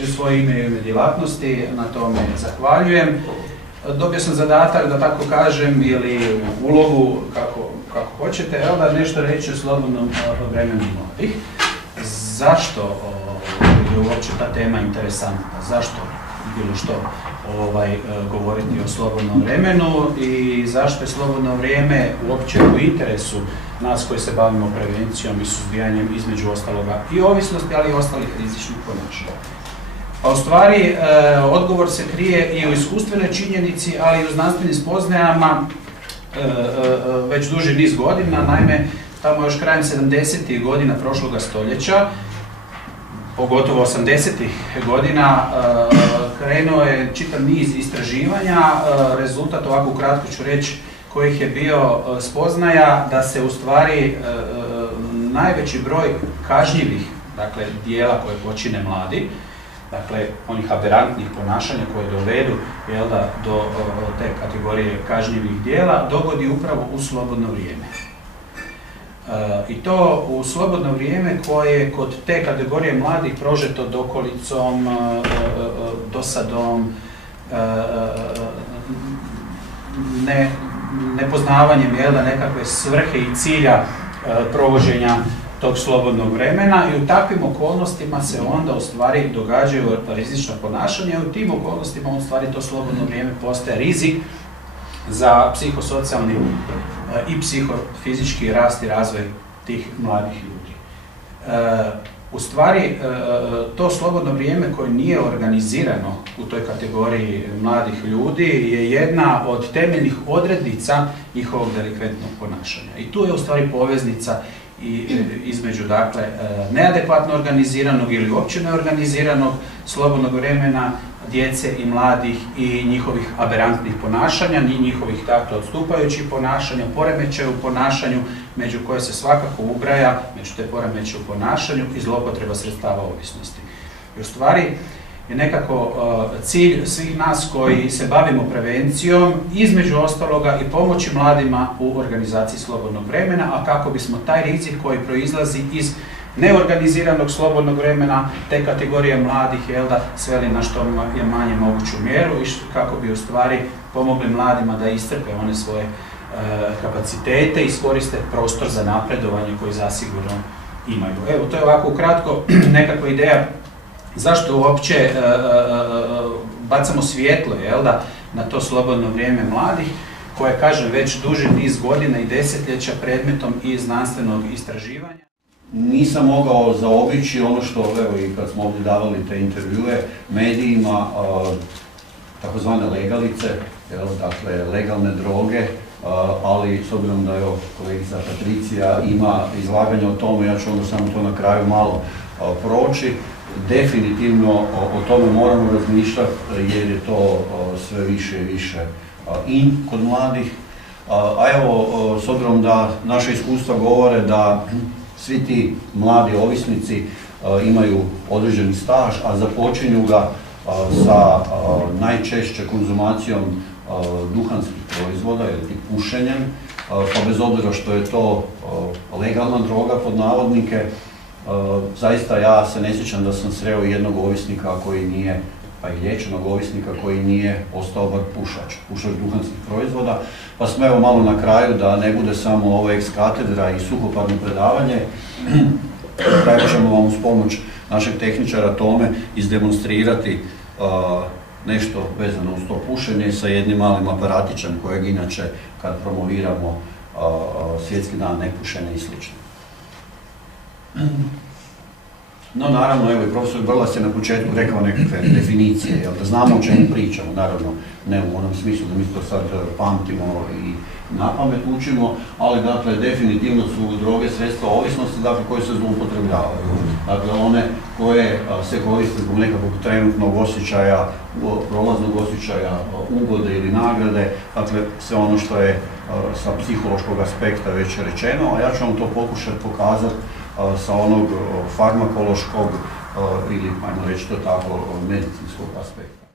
I u svoje ime i ime djelatnosti na tome zahvaljujem. Dobio sam zadatak, da tako kažem, ili ulogu, kako hoćete, da nešto reći o slobodnom vremenu mladih. Zašto je uopće ta tema interesantna? Zašto bilo što govoriti o slobodnom vremenu i zašto je slobodno vrijeme uopće u interesu nas koji se bavimo prevencijom i suzbijanjem između ostaloga i ovisnosti, ali i ostalih rizičnih ponašanja? Pa u stvari, odgovor se krije i u iskustvenoj činjenici, ali i u znanstvenim spoznajama već duži niz godina. Naime, tamo još krajem 70. godina prošloga stoljeća, pogotovo 80. godina, krenuo je čitav niz istraživanja. Rezultat, ovako ukratko ću reći, kojih je bio spoznaja da se u stvari najveći broj kažnjivih, dakle, dijela koje počine mladi, dakle, onih aberantnih ponašanja koje dovedu do te kategorije kažnjivih dijela, dogodi upravo u slobodno vrijeme. I to u slobodno vrijeme koje je kod te kategorije mladih prožeto dokolicom, dosadom, nepoznavanjem nekakve svrhe i cilja provođenja tog slobodnog vremena, i u takvim okolnostima se onda u stvari događaju rizična ponašanja, i u tim okolnostima u stvari to slobodno vrijeme postaje rizik za psihosocijalni i psihofizički rast i razvoj tih mladih ljudi. U stvari, to slobodno vrijeme koje nije organizirano u toj kategoriji mladih ljudi je jedna od temeljnih odrednica njihovog delikventnog ponašanja. I tu je u stvari poveznica između, dakle, neadekvatno organiziranog ili uopće neorganiziranog slobodnog vremena djece i mladih i njihovih aberantnih ponašanja, njihovih, dakle, odstupajućih ponašanja, poremećaja u ponašanju, među koje se svakako ubraja, među te poremećaje u ponašanju, i zloupotreba sredstava ovisnosti. I u stvari je nekako cilj svih nas koji se bavimo prevencijom, između ostaloga, i pomoći mladima u organizaciji slobodnog vremena, a kako bismo taj rizik koji proizlazi iz neorganiziranog slobodnog vremena te kategorije mladih sveli na što je manje moguću mjeru, i kako bi u stvari pomogli mladima da iscrpe one svoje kapacitete i iskoriste prostor za napredovanje koji zasigurno imaju. Evo, to je ovako ukratko nekakva ideja zašto uopće bacamo svjetlo na to slobodno vrijeme mladih, koje, kažem, već duži niz godina i desetljeća predmetom i znanstvenog istraživanja. Nisam mogao zaobići ono što, evo, i kad smo ovdje davali te intervjue medijima, takozvane legalice, dakle, legalne droge, ali s obzirom da je kolegica Patricija ima izlaganje o tome, ja ću onda samo to na kraju malo proći. Definitivno o tome moramo razmišljati, jer je to sve više i više in kod mladih. A evo, s obzirom da naše iskustva govore da svi ti mladi ovisnici imaju određeni staž, a započinju ga sa najčešće konzumacijom duhanskih proizvoda ili pušenjem, pa bez obzira što je to legalna droga pod navodnike, zaista ja se ne sjećam da sam sreo jednog ovisnika koji nije, pa i liječenog ovisnika koji nije ostao bar pušač duhanskih proizvoda. Pa smo evo malo na kraju, da ne bude samo ovo ex katedra i suhoparno predavanje, na kraju ćemo vam uz pomoć našeg tehničara Tome izdemonstrirati nešto vezano uz to pušenje sa jednim malim aparatićem kojeg inače kad promoviramo svjetski dan nepušenja i sl. No, naravno, evo, i profesor Brlas je na početku rekao nekakve definicije, da znamo o čemu pričamo, naravno, ne u onom smislu da mi to sad pamtimo i napamet učimo, ali, dakle, definitivno su droge sredstva ovisnosti, dakle, koje se zloupotrebljavaju. Dakle, one koje se koriste zbog nekakvog trenutnog osjećaja, prolaznog osjećaja, ugode ili nagrade, dakle, sve ono što je sa psihološkog aspekta već rečeno, a ja ću vam to pokušati pokazati sa onog farmakološkog ili, ajmo reći to tako, medicinskog aspekta.